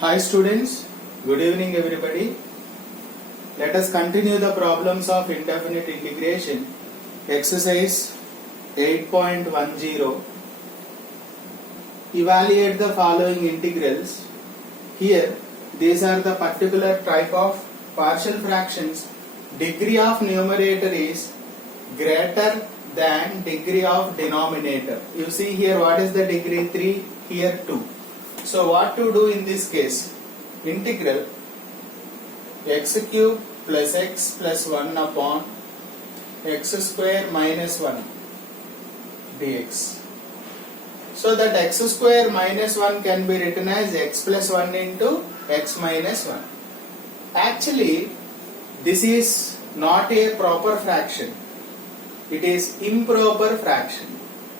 Hi students, good evening everybody. Let us continue the problems of indefinite integration. Exercise 8.10. Evaluate the following integrals. Here, these are the particular type of partial fractions. Degree of numerator is greater than degree of denominator. You see here what is the degree? 3, here 2. So what to do in this case? Integral x cube plus x plus 1 upon x square minus 1 dx. So that x square minus 1 can be written as x plus 1 into x minus 1. Actually, this is not a proper fraction. It is improper fraction.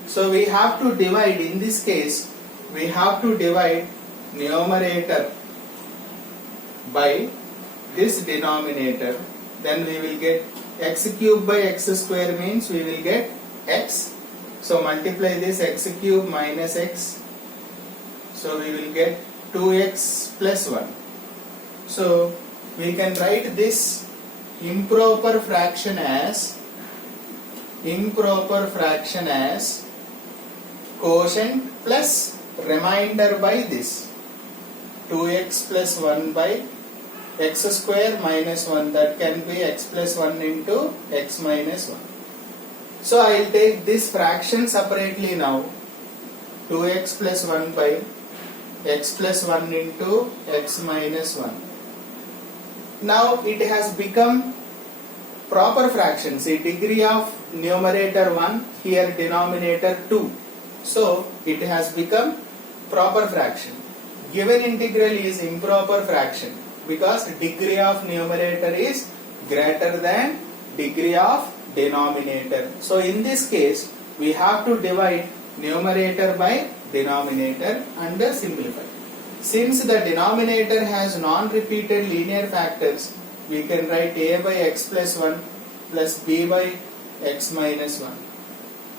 So we have to divide, in this case, we have to divide numerator by this denominator. Then we will get x cube by x square means we will get x. So multiply this x cube minus x. So we will get 2x plus 1. So we can write this improper fraction as quotient plus remainder by this 2x plus 1 by x square minus 1, that can be x plus 1 into x minus 1. So I will take this fraction separately now. 2x plus 1 by x plus 1 into x minus 1. Now it has become proper fraction. See, degree of numerator 1, here denominator 2. So it has become proper fraction. Given integral is improper fraction because degree of numerator is greater than degree of denominator. So in this case, we have to divide numerator by denominator and simplify. Since the denominator has non-repeated linear factors, we can write a by x plus 1 plus b by x minus 1.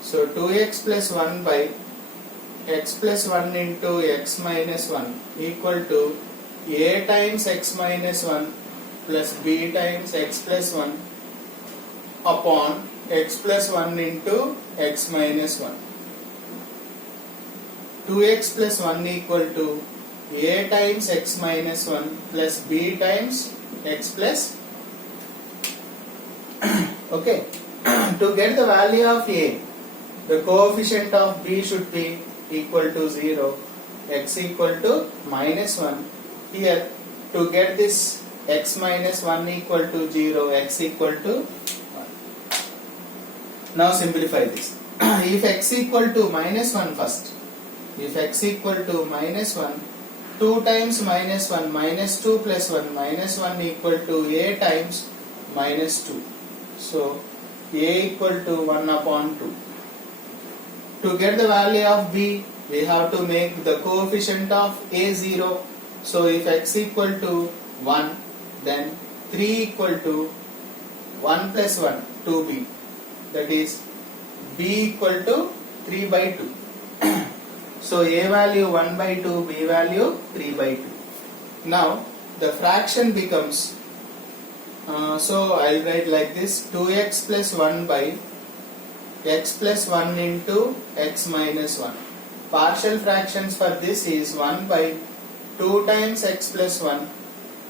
So 2x plus 1 by x plus 1 into x minus 1 equal to a times x minus 1 plus b times x plus 1 upon x plus 1 into x minus 1. 2x plus 1 equal to a times x minus 1 plus b times x plus okay. To get the value of a, the coefficient of b should be equal to 0, x equal to minus 1. Here, to get this x minus 1 equal to 0, x equal to 1. Now simplify this. If x equal to minus 1 first, if x equal to minus 1, 2 times minus 1, minus 2 plus 1, minus 1 equal to a times minus 2. So, a equal to 1 upon 2. To get the value of b, we have to make the coefficient of a 0. So if x equal to 1, then 3 equal to 1 plus 1, 2b. That is b equal to 3 by 2. So a value 1 by 2, b value 3 by 2. Now the fraction becomes, so I will write like this, 2x plus 1 by x plus 1 into x minus 1. Partial fractions for this is 1 by 2 times x plus 1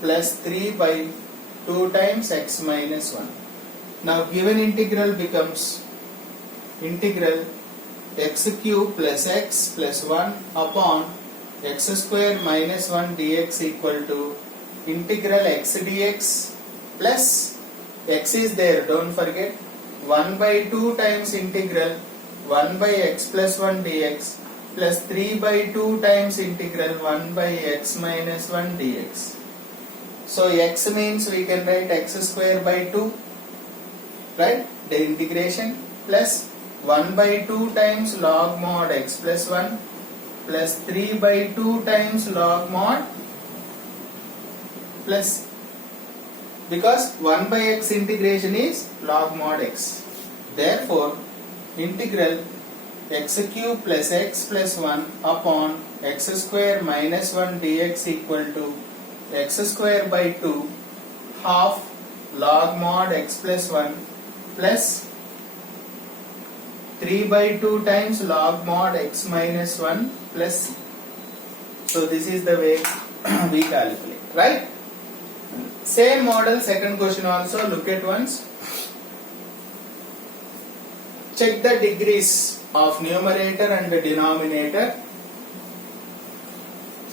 plus 3 by 2 times x minus 1. Now given integral becomes integral x cube plus x plus 1 upon x square minus 1 dx equal to integral x dx plus x is there, don't forget, 1 by 2 times integral 1 by x plus 1 dx plus 3 by 2 times integral 1 by x minus 1 dx. So x means we can write x square by 2, right? The integration plus 1 by 2 times log mod x plus 1 plus 3 by 2 times log mod plus, because 1 by x integration is log mod x. Therefore, integral x cube plus x plus 1 upon x square minus 1 dx equal to x square by 2 half log mod x plus 1 plus 3 by 2 times log mod x minus 1 plus c. So this is the way we calculate, right? Same model, second question also, look at once. Check the degrees of numerator and the denominator.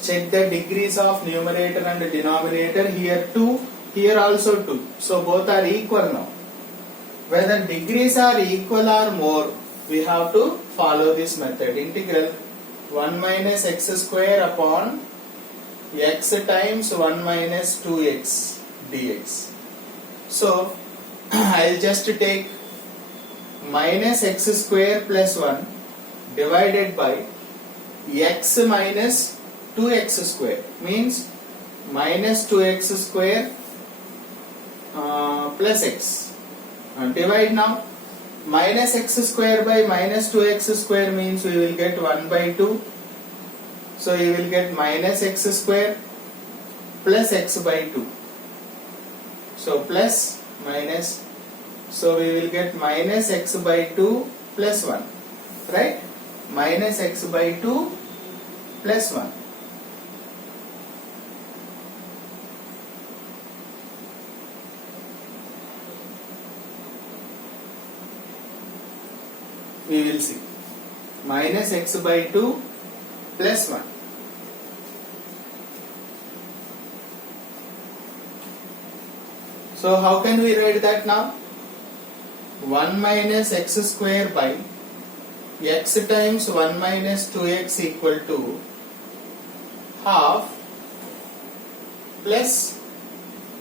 Check the degrees of numerator and the denominator. Here 2, here also 2. So both are equal now. Whether degrees are equal or more, we have to follow this method. Integral 1 minus x square upon x times 1 minus 2x dx. So I'll just take minus x square plus 1 divided by x minus 2x square, means minus 2x square plus x. Divide now. Minus x square by minus 2x square means we will get 1 by 2. So you will get minus x square plus x by 2. So plus minus. So we will get minus x by 2 plus 1. Right? Minus x by 2 plus 1. We will see. Minus x by 2 plus 1. So how can we write that now? 1 minus x square by x times 1 minus 2x equal to half plus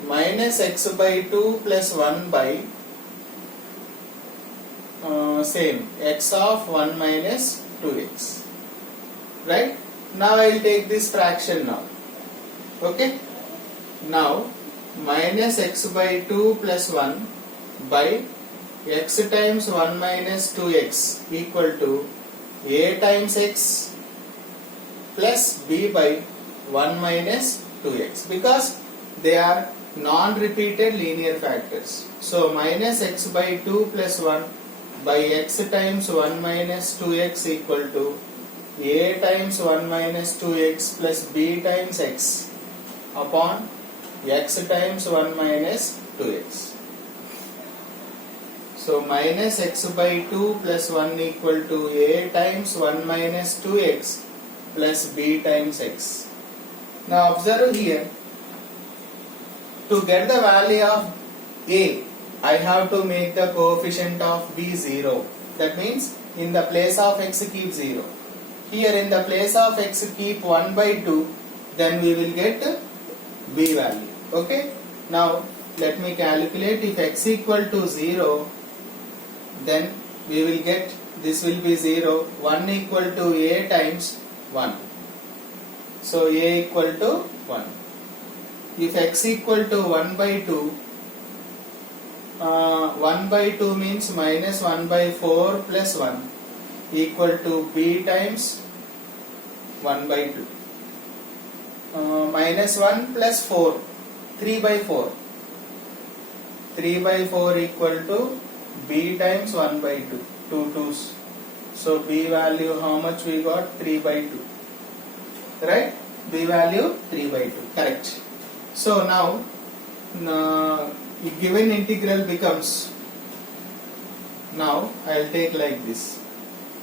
minus x by 2 plus 1 by same x of 1 minus 2x. Right? Now I will take this fraction now. Okay? Now minus x by 2 plus 1 by x times 1 minus 2x equal to a times x plus b by 1 minus 2x, because they are non-repeated linear factors. So minus x by 2 plus 1 by x times 1 minus 2x equal to a times 1 minus 2x plus b times x upon x times 1 minus 2x. So minus x by 2 plus 1 equal to a times 1 minus 2x plus b times x. Now observe here, to get the value of a, I have to make the coefficient of b 0. That means in the place of x keep 0. Here in the place of x keep 1 by 2, then we will get b value. Okay. Now let me calculate. If x equal to 0, then we will get, this will be 0, 1 equal to a times 1. So a equal to 1. If x equal to 1 by 2, 1 by 2 means minus 1 by 4 plus 1 equal to b times 1 by 2. Minus 1 plus 4, 3 by 4. 3 by 4 equal to b times 1 by 2, 2 2's. So b value how much we got? 3 by 2. Right? B value 3 by 2. Correct. So now given integral becomes, now I will take like this.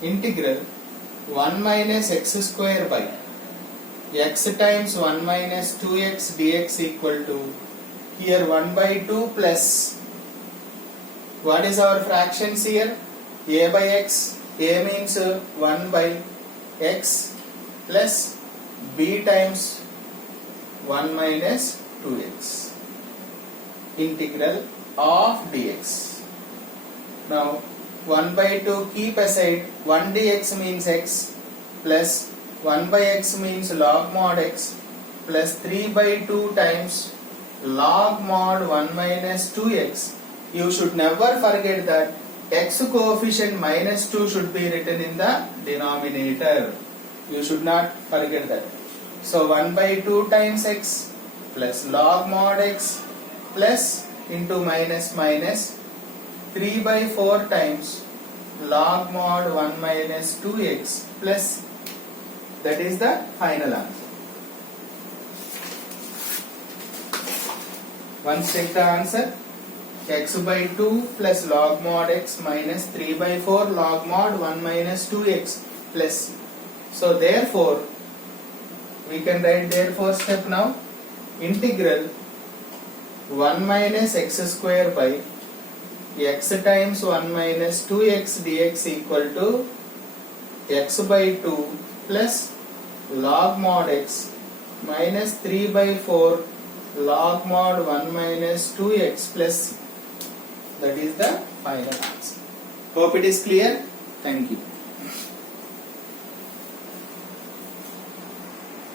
Integral 1 minus x square by x times 1 minus 2x dx equal to, here 1 by 2 plus, what is our fractions here? A by x. A means 1 by x plus b times 1 minus 2x. Integral of dx. Now 1 by 2 keep aside, 1 dx means x plus 1 by x means log mod x plus 3 by 2 times log mod 1 minus 2x. You should never forget that x coefficient minus 2 should be written in the denominator. You should not forget that. So 1 by 2 times x plus log mod x plus into minus minus 3 by 4 times log mod 1 minus 2x plus, that is the final answer. Once check the answer, x by 2 plus log mod x minus 3 by 4 log mod 1 minus 2x plus. So therefore, we can write therefore step now, integral 1 minus x square by x times 1 minus 2x dx equal to x by 2 plus log mod x minus 3 by 4 log mod 1 minus 2x plus, that is the final answer. Hope it is clear. Thank you.